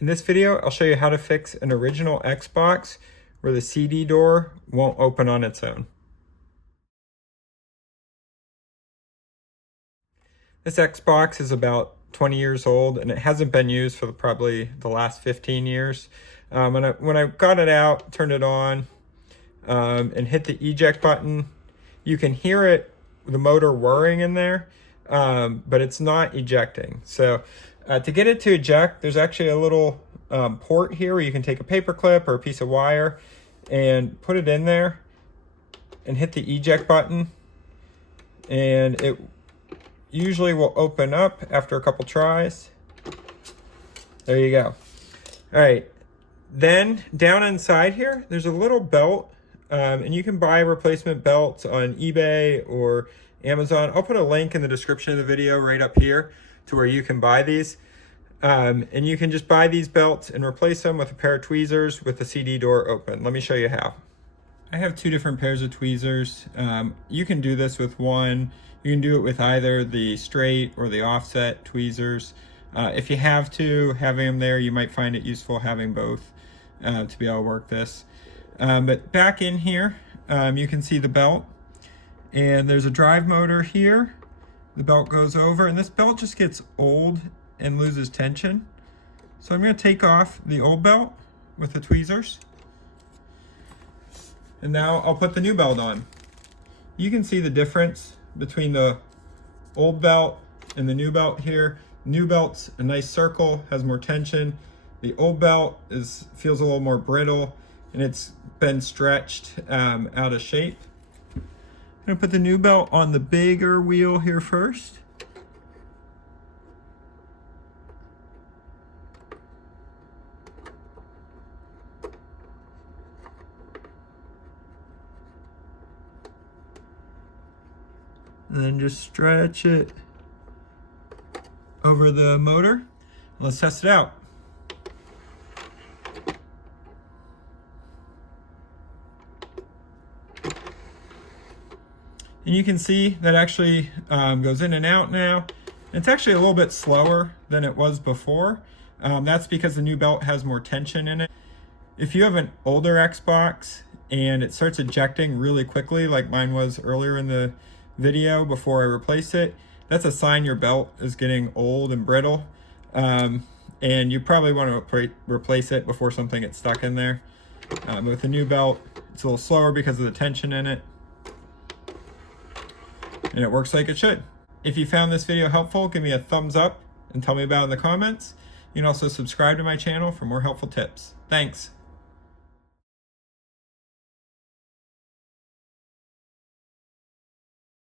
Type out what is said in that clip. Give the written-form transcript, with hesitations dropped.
In this video, I'll show you how to fix an original Xbox where the CD door won't open on its own. This Xbox is about 20 years old and it hasn't been used for probably the last 15 years. When I got it out, turned it on, and hit the eject button, you can hear it, the motor whirring in there, but it's not ejecting. So to get it to eject, there's actually a little port here where you can take a paper clip or a piece of wire and put it in there and hit the eject button, and it usually will open up after a couple tries. There you go. All right, then down inside here, there's a little belt, and you can buy replacement belts on eBay or Amazon. I'll put a link in the description of the video right up here to where you can buy these. And you can just buy these belts and replace them with a pair of tweezers with the CD door open. Let me show you how. I have two different pairs of tweezers. You can do this with one. You can do it with either the straight or the offset tweezers. If you have to, having them there, you might find it useful having both to be able to work this. But back in here, you can see the belt, and there's a drive motor here. The belt goes over, and this belt just gets old and loses tension. So I'm going to take off the old belt with the tweezers, and now I'll put the new belt on. You can see the difference between the old belt and the new belt here. New belt's a nice circle, has more tension. The old belt feels a little more brittle, and it's been stretched out of shape. I'm going to put the new belt on the bigger wheel here first. And then just stretch it over the motor. Let's test it out. And you can see that actually goes in and out now. It's actually a little bit slower than it was before. That's because the new belt has more tension in it. If you have an older Xbox and it starts ejecting really quickly, like mine was earlier in the video before I replaced it, that's a sign your belt is getting old and brittle. And you probably want to replace it before something gets stuck in there. With the new belt, it's a little slower because of the tension in it. And it works like it should. If you found this video helpful, give me a thumbs up and tell me about it in the comments. You can also subscribe to my channel for more helpful tips. Thanks.